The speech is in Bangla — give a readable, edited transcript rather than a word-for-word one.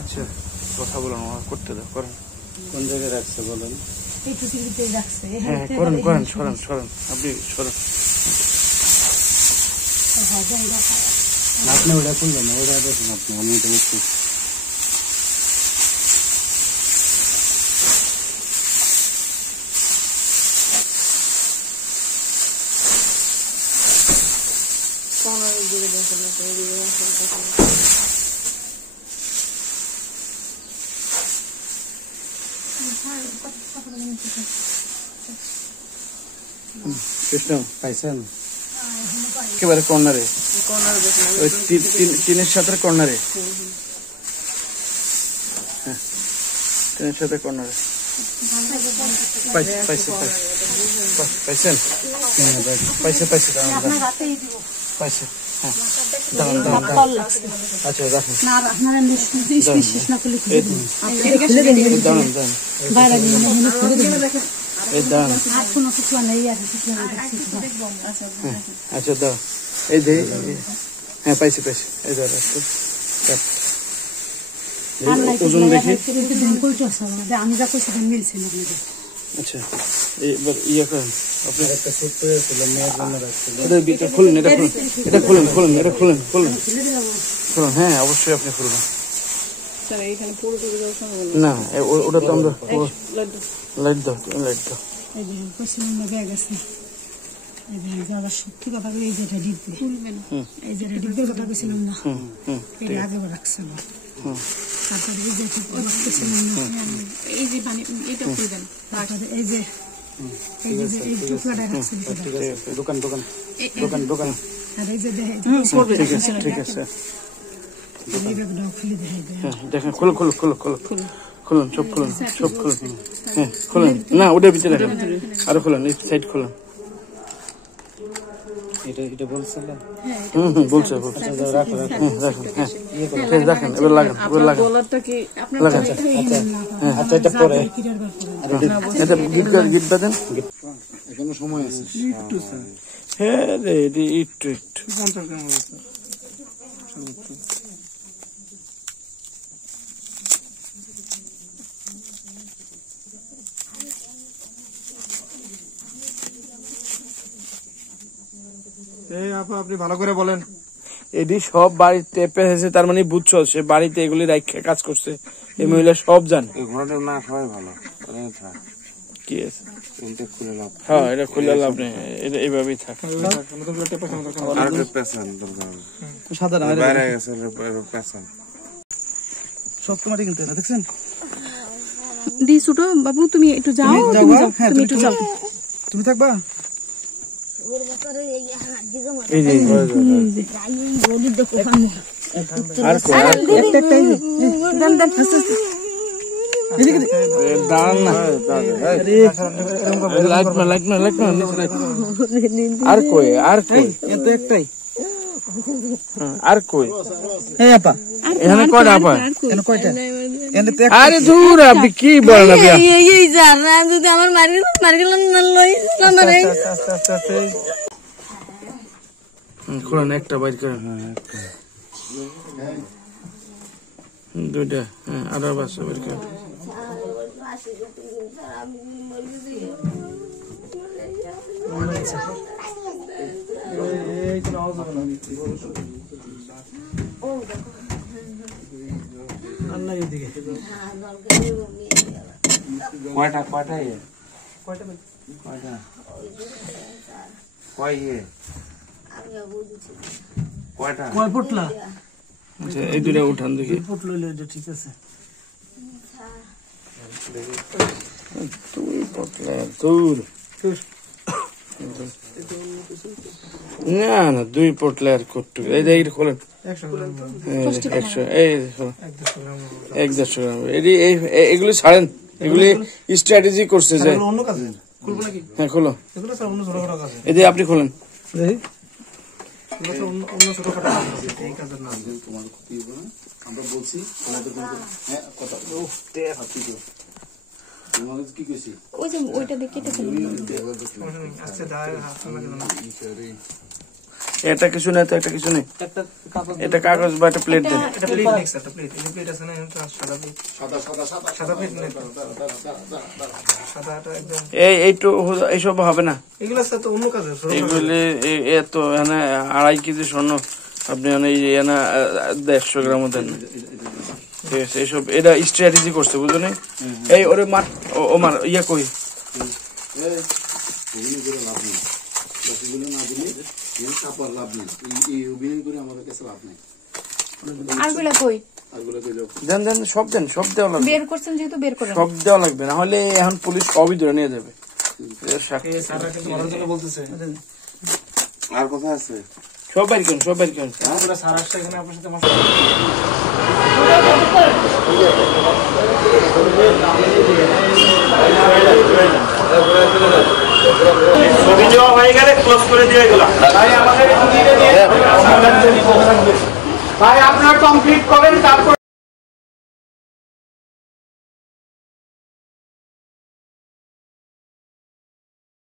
আচ্ছা কথা বলুন, করতে দাও, করেন। কোন জায়গায় রাখছে বলেন? হ্যাঁ করেন করেন, সরেন সরেন, আপনি সরেন। আপনি ওটা খুলবেন না, ওটা দেখুন আপনি, আমি তো বলছি। পাইছেন একেবারে কর্নারে, ওই টিনের সাথে কর্নারে, হ্যাঁ টিনের সাথে কর্নারে পাইছেন পাইছে পাইছে। হ্যাঁ দাঁড়ান দাঁড়ান, আচ্ছা রাখুন, দাঁড়ান দাঁড়ান, আচ্ছা দাও, এই যে হ্যাঁ পাইছি পাইছি, এই দাঁড়া ওজন দেখি। আচ্ছা এবার ইয়ে করেন, আপনার একটা সেট করে রাখছিলাম, মেয়ের জন্য রাখছিলাম, এটা খুলুন, এটা খুলুন, এটা খুলুন খুলুন, এটা খুলুন খুলুন খুলুন, হ্যাঁ অবশ্যই আপনি খুলুন। না ওটা তো আমরা লাইট দাও, লাইট দাও। সত্যি কথা বলে এই যেটা ডিব্বে, এই যেটা ডিব্বের কথা বলছিলাম না, এটা আগে রাখছে না, তারপরে এই যে রাখতেছিলাম না, এই যে এটা খুলবেন, তারপরে এই যে এই টুকরাটা রাখছে দোকান দোকান দোকান দোকান, আর এই যে ঠিক আছে খুলে দেখাই দেয়, দেখেন খুলুন খুলুন খুলুন খুলুন খুলুন, সব খুলুন সব খুলুন, হ্যাঁ খুলুন, না ওটার ভিতরে রাখেন, আরো খুলুন, এই সাইড খুলুন। এটা বলছিল, বলছে বলছে, রাখেন হ্যাঁ রাখেন, এবার লাগান, এবার লাগান লাগান। আচ্ছা এটা পরে, এটা গিট বাঁধেন, এখনো সময় আছে। হ্যাঁ রে একটু একটু আপনি ভালো করে বলেন। এটি সব বাড়িতে টেপে এসেছে, তার মানে বুঝছো সে বাড়িতে এগুলি রাখে কাজ করছে, এই মহিলা সব জানে। না সবাই ভালো কি আছে, হ্যাঁ এটা খুলে লাভ নেই, এটা এইভাবেই থাকে। দি ছোট বাবু তুমি একটু যাও, তুমি একটু যাও, তুমি থাকবা। আর কই একটাই আর কই আপা, এখানে কয়টা আপা, কয়টা? আরে দূর, আপনি কি বলেন? যদি আমার মার্কেট খুলেন, একটা বাইর করেন, দুইটা, হ্যাঁ আরো বাচ্চা বাইর করেন। কয়টা কয়টা কয়টা কয়টা কয় ফুটলা? আচ্ছা এই দুটা উঠান দেখি, ফুট লইলে ঠিক আছে। তুই পটলা দূর, না না 2 পটলার কট্টু, এই যে খোলেন 100, এই 150 গ্রাম, এগুলি ছাড়েন, এগুলি স্ট্র্যাটেজি করছে যে অন্য কাজে খুলবো নাকি? হ্যাঁ খোলো, এগুলো স্যার অন্য ছোটখাটো কাজ, এই যে আপনি খোলেন, দেখি এগুলো স্যার অন্য ছোটখাটো কাজ, এই কাজের নাম তোমার ক্ষতি হবে না। আমরা বলছি আমাদের কিন্তু হ্যাঁ কথা তোমাকে কি কইছি ওই যে ওইটা দেখে কেটেছিলাম আচ্ছা দাঁড়ায় হাত লাগবে না এটা কিছু নেই তো, এটা কিছু নেই, এটা কাগজ বা একটা প্লেট দেন। এটা প্লেট নেক্সট একটা প্লেট এই প্লেট আছে না এটা সাদা প্লেট সাদা প্লেট নেই সাদাটা একদম এইটু এইসব হবে না, এগুলো আছে তো অন্য কাজে এগুলি এত এখানে 2.5 কেজি স্বর্ণ আপনি এখানে 150 গ্রামও দেন না। ঠিক আছে, এইসব এটা স্ট্র্যাটেজি করছে বুঝলি। এই ওরে মার ও মার ইয়া কই অভিনয় করে লাভ নেই, বাকিগুলো না দিলে কাপড় লাভ নেই, এই অভিনয় করে আমাদের কাছে লাভ নেই। আরগুলা কই আরগুলো দিলেও দেন দেন, সব দেন, সব দেওয়া লাগবে, বের করছেন যেহেতু বের করেন। সব দেওয়া লাগবে, না হলে এখন পুলিশ সবই ধরে নিয়ে যাবে। এই সারা কিন্তু মারার জন্য বলতেছে আর কথা আছে সব বাইর করুন, সব বাইর করুন। পুরো সারা আসছে এখানে আপনার সাথে ছবি দেওয়া হয়ে গেলে ক্লোজ করে দিয়ে গেলাম। ভাই আপনারা কমপ্লিট করেন তারপর